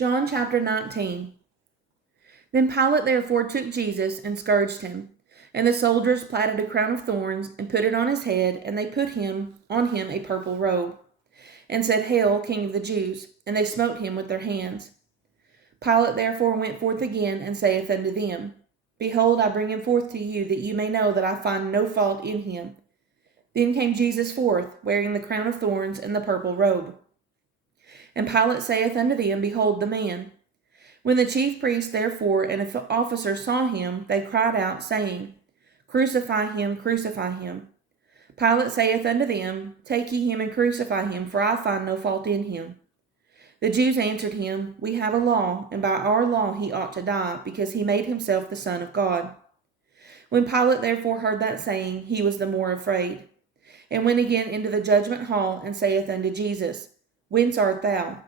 John chapter 19. Then Pilate therefore took Jesus and scourged him. And the soldiers platted a crown of thorns and put it on his head, and they put on him a purple robe, and said, Hail, King of the Jews! And they smote him with their hands. Pilate therefore went forth again, and saith unto them, Behold, I bring him forth to you, that you may know that I find no fault in him. Then came Jesus forth, wearing the crown of thorns and the purple robe. And Pilate saith unto them, Behold the man. When the chief priests therefore and officers saw him, they cried out, saying, Crucify him, crucify him. Pilate saith unto them, Take ye him and crucify him, for I find no fault in him. The Jews answered him, We have a law, and by our law he ought to die, because he made himself the Son of God. When Pilate therefore heard that saying, he was the more afraid, and went again into the judgment hall, and saith unto Jesus, Whence art thou?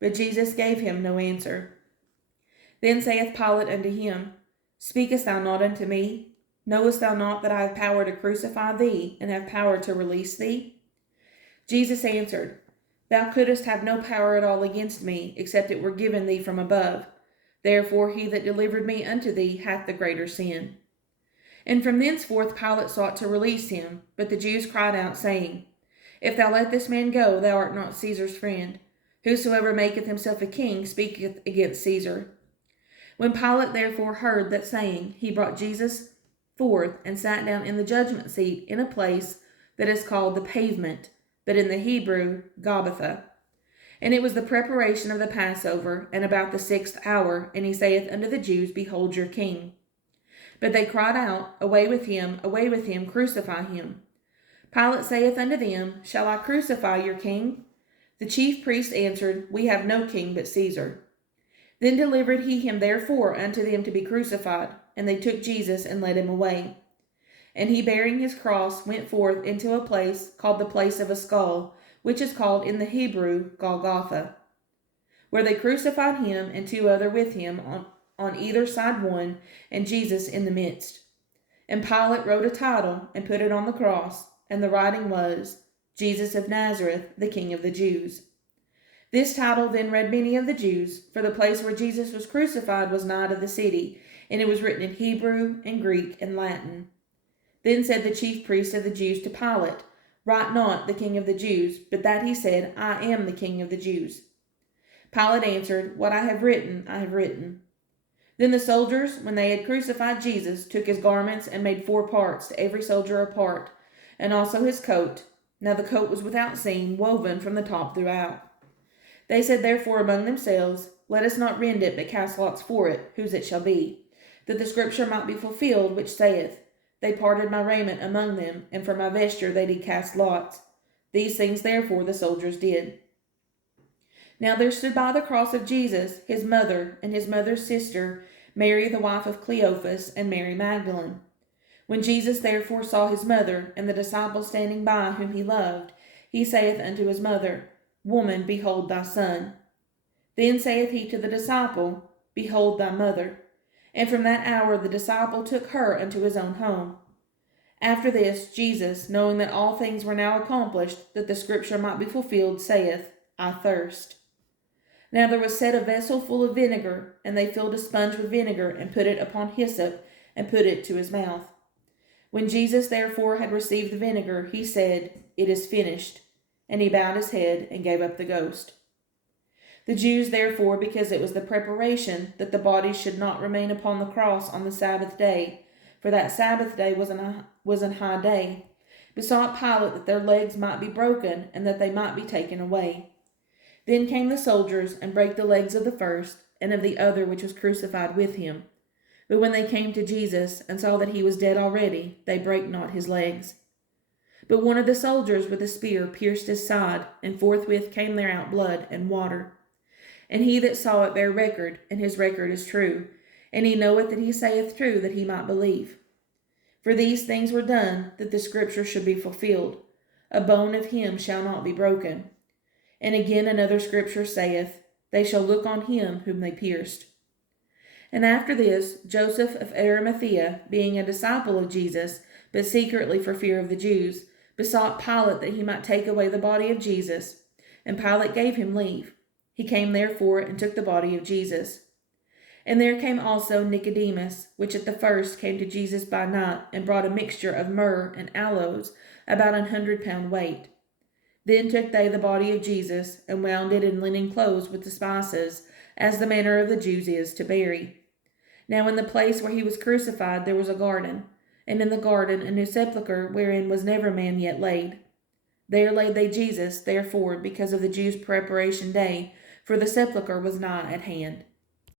But Jesus gave him no answer. Then saith Pilate unto him, Speakest thou not unto me? Knowest thou not that I have power to crucify thee, and have power to release thee? Jesus answered, Thou couldst have no power at all against me, except it were given thee from above. Therefore he that delivered me unto thee hath the greater sin. And from thenceforth Pilate sought to release him, but the Jews cried out, saying, If thou let this man go, thou art not Caesar's friend. Whosoever maketh himself a king speaketh against Caesar. When Pilate therefore heard that saying, he brought Jesus forth, and sat down in the judgment seat in a place that is called the Pavement, but in the Hebrew, Gabbatha. And it was the preparation of the Passover, and about the 6th hour, and he saith unto the Jews, Behold your king. But they cried out, away with him, crucify him. Pilate saith unto them, Shall I crucify your king? The chief priests answered, We have no king but Caesar. Then delivered he him therefore unto them to be crucified, and they took Jesus and led him away. And he, bearing his cross, went forth into a place called the place of a skull, which is called in the Hebrew Golgotha, where they crucified him and two other with him, on either side one, and Jesus in the midst. And Pilate wrote a title, and put it on the cross, and the writing was, Jesus of Nazareth, the King of the Jews. This title then read many of the Jews, for the place where Jesus was crucified was nigh to the city, and it was written in Hebrew and Greek and Latin. Then said the chief priest of the Jews to Pilate, Write not the King of the Jews, but that he said, I am the King of the Jews. Pilate answered, What I have written, I have written. Then the soldiers, when they had crucified Jesus, took his garments and made 4 parts, to every soldier a part, and also his coat. Now the coat was without seam, woven from the top throughout. They said therefore among themselves, Let us not rend it, but cast lots for it, whose it shall be, that the scripture might be fulfilled, which saith, They parted my raiment among them, and for my vesture they did cast lots. These things therefore the soldiers did. Now there stood by the cross of Jesus his mother, and his mother's sister, Mary the wife of Cleophas, and Mary Magdalene. When Jesus therefore saw his mother, and the disciple standing by whom he loved, he saith unto his mother, Woman, behold thy son. Then saith he to the disciple, Behold thy mother. And from that hour the disciple took her unto his own home. After this, Jesus, knowing that all things were now accomplished, that the scripture might be fulfilled, saith, I thirst. Now there was set a vessel full of vinegar, and they filled a sponge with vinegar, and put it upon hyssop, and put it to his mouth. When Jesus therefore had received the vinegar, he said, It is finished. And he bowed his head and gave up the ghost. The Jews therefore, because it was the preparation that the bodies should not remain upon the cross on the Sabbath day, for that Sabbath day was an high day, besought Pilate that their legs might be broken, and that they might be taken away. Then came the soldiers, and brake the legs of the first, and of the other which was crucified with him. But when they came to Jesus, and saw that he was dead already, they brake not his legs. But one of the soldiers with a spear pierced his side, and forthwith came there out blood and water. And he that saw it bare record, and his record is true, and he knoweth that he saith true, that he might believe. For these things were done, that the scripture should be fulfilled, A bone of him shall not be broken. And again another scripture saith, They shall look on him whom they pierced. And after this, Joseph of Arimathea, being a disciple of Jesus, but secretly for fear of the Jews, besought Pilate that he might take away the body of Jesus, and Pilate gave him leave. He came therefore and took the body of Jesus. And there came also Nicodemus, which at the first came to Jesus by night, and brought a mixture of myrrh and aloes, about 100 pound weight. Then took they the body of Jesus, and wound it in linen clothes with the spices, as the manner of the Jews is to bury. Now in the place where he was crucified there was a garden, and in the garden a new sepulchre, wherein was never man yet laid. There laid they Jesus, therefore, because of the Jews' preparation day, for the sepulchre was nigh at hand.